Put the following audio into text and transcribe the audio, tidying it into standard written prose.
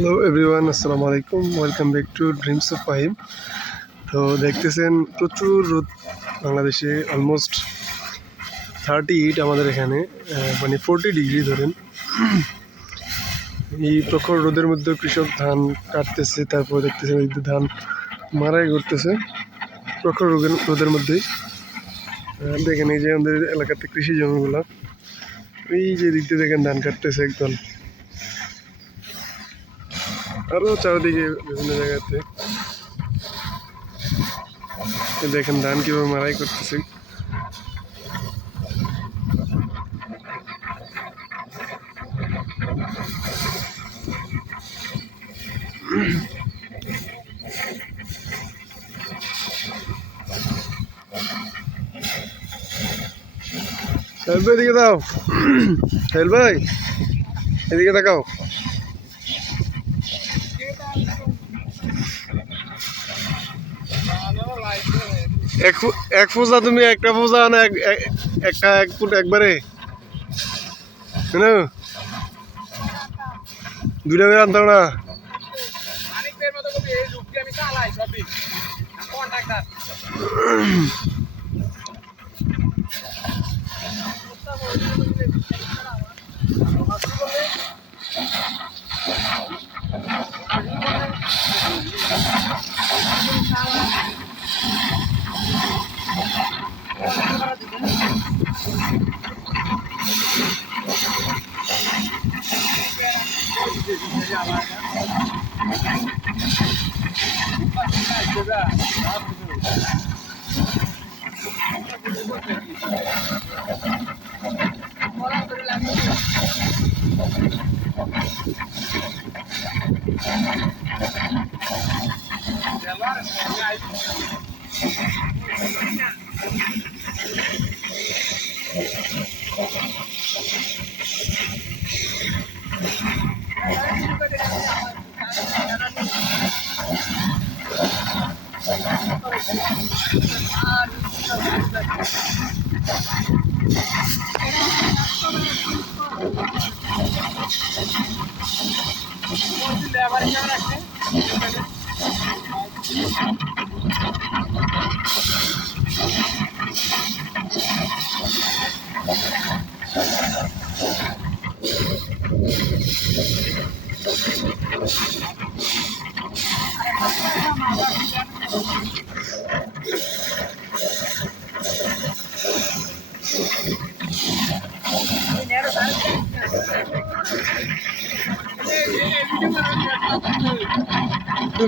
Hello everyone, আসসালামু আলাইকুম। Welcome back to dreams of Fahim. তো দেখতেছেন প্রচুর রোদ বাংলাদেশে, অলমোস্ট 38 আমাদের এখানে, মানে 40 ডিগ্রি ধরেন। এই প্রখর রোদের মধ্যে কৃষক ধান কাটতেছে, তারপর দেখতেছেন এই যে ধান মারাই করতেছে প্রখর রোদের মধ্যেই। দেখেন এই যে আমাদের এলাকাতে কৃষি জমিগুলো, এই যে দিক দিয়ে দেখেন ধান কাটতেছে একদল, আরও চারিদিকে বিভিন্ন জায়গাতে দেখেন ধান কীভাবে মারাই করতেছে। সাহেল ভাই এদিকে দাও, সাহেল ভাই এদিকে তাকাও। এক পূজা তুমি একটা পূজা না, একটা এক ফুট একবারে দুইটা করে আনতাম না।